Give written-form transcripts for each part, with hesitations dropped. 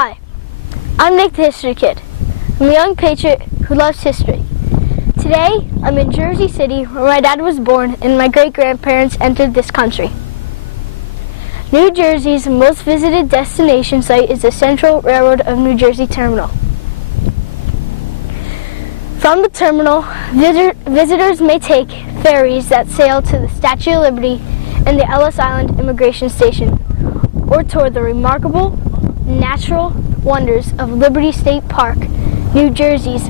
Hi, I'm Nick the History Kid. I'm a young patriot who loves history. Today, I'm in Jersey City where my dad was born and my great-grandparents entered this country. New Jersey's most visited destination site is the Central Railroad of New Jersey Terminal. From the terminal, visitors may take ferries that sail to the Statue of Liberty and the Ellis Island Immigration Station, or tour the remarkable natural wonders of Liberty State Park, New Jersey's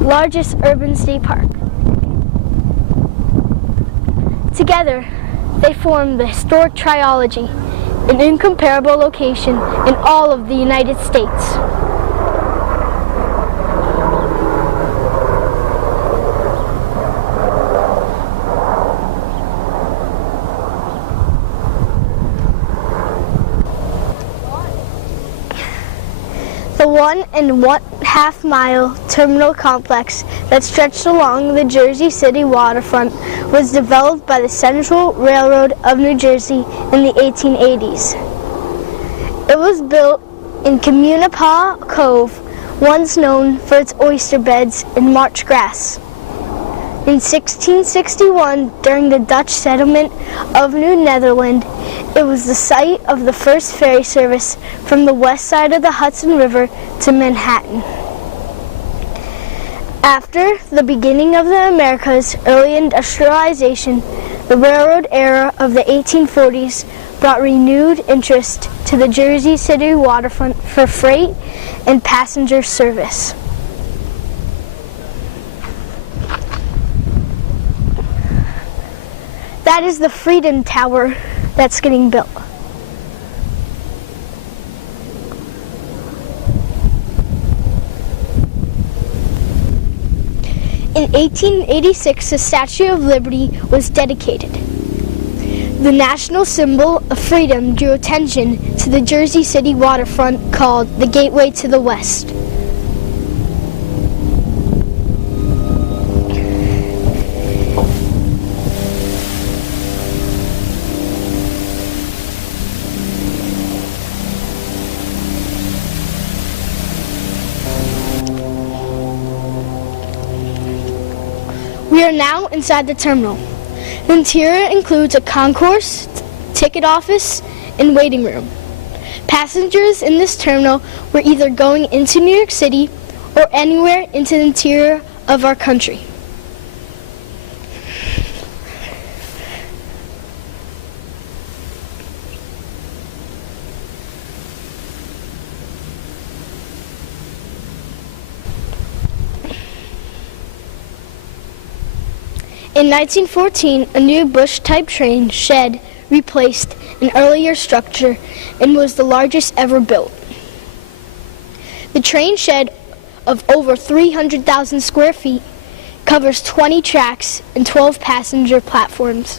largest urban state park. Together, they form the historic trilogy, an incomparable location in all of the United States. The 1.5 mile terminal complex that stretched along the Jersey City waterfront was developed by the Central Railroad of New Jersey in the 1880s. It was built in Communipaw Cove, once known for its oyster beds and marsh grass. In 1661, during the Dutch settlement of New Netherland, it was the site of the first ferry service from the west side of the Hudson River to Manhattan. After the beginning of the Americas' early industrialization, the railroad era of the 1840s brought renewed interest to the Jersey City waterfront for freight and passenger service. That is the Freedom Tower that's getting built. In 1886, the Statue of Liberty was dedicated. The national symbol of freedom drew attention to the Jersey City waterfront called the Gateway to the West. We are now inside the terminal. The interior includes a concourse, ticket office, and waiting room. Passengers in this terminal were either going into New York City or anywhere into the interior of our country. In 1914, a new Bush-type train shed replaced an earlier structure and was the largest ever built. The train shed of over 300,000 square feet covers 20 tracks and 12 passenger platforms.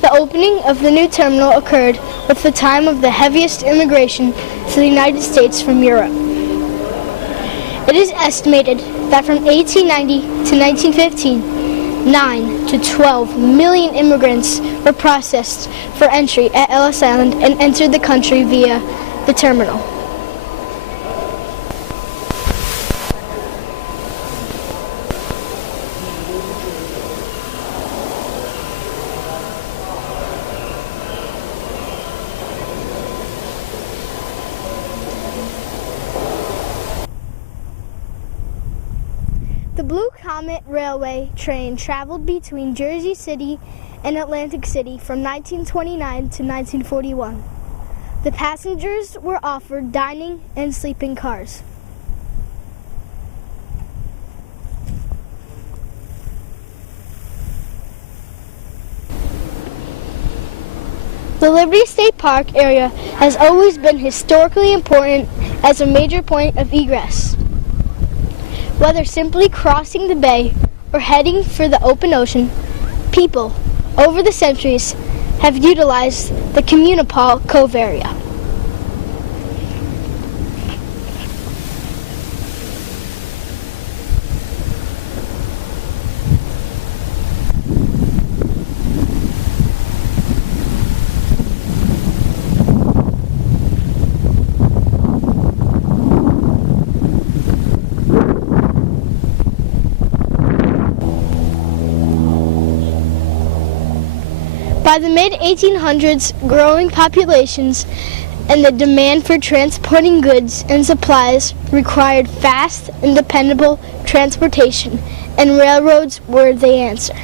The opening of the new terminal occurred with the time of the heaviest immigration to the United States from Europe. It is estimated that from 1890 to 1915, 9 to 12 million immigrants were processed for entry at Ellis Island and entered the country via the terminal. The Blue Comet Railway train traveled between Jersey City and Atlantic City from 1929 to 1941. The passengers were offered dining and sleeping cars. The Liberty State Park area has always been historically important as a major point of egress. Whether simply crossing the bay or heading for the open ocean, people, over the centuries, have utilized the Communipaw Cove area. By the mid-1800s, growing populations and the demand for transporting goods and supplies required fast and dependable transportation, and railroads were the answer.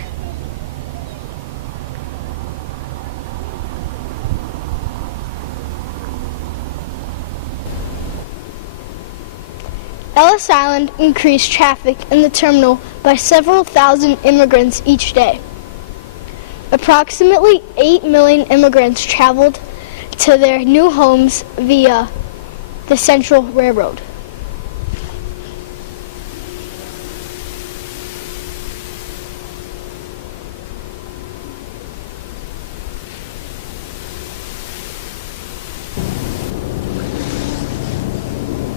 Ellis Island increased traffic in the terminal by several thousand immigrants each day. Approximately 8 million immigrants traveled to their new homes via the Central Railroad.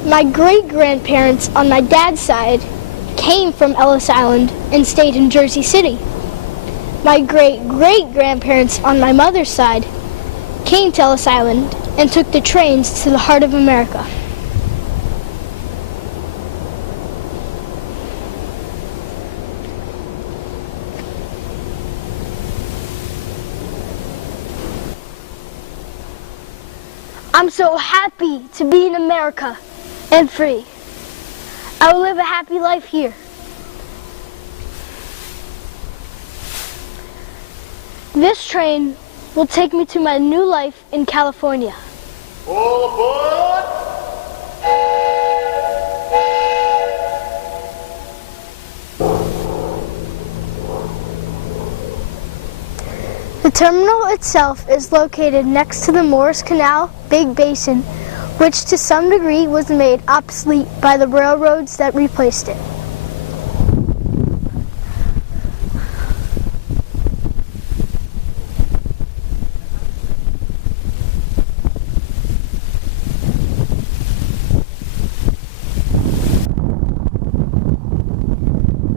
My great-grandparents on my dad's side came from Ellis Island and stayed in Jersey City. My great-great-grandparents on my mother's side came to Ellis Island and took the trains to the heart of America. I'm so happy to be in America and free. I will live a happy life here. This train will take me to my new life in California. All aboard! The terminal itself is located next to the Morris Canal Big Basin, which to some degree was made obsolete by the railroads that replaced it.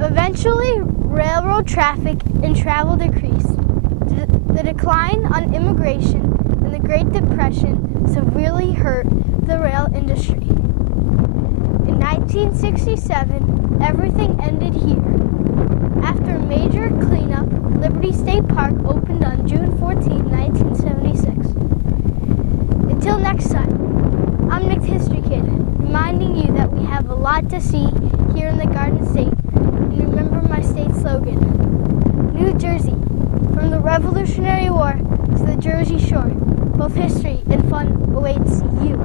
Eventually, railroad traffic and travel decreased. The decline on immigration and the Great Depression severely hurt the rail industry. In 1967, everything ended here. After a major cleanup, Liberty State Park opened on June 14, 1976. Until next time, I'm Nick History Kid, reminding you that we have a lot to see here in the Garden State. And remember my state slogan, New Jersey, from the Revolutionary War to the Jersey Shore, both history and fun awaits you.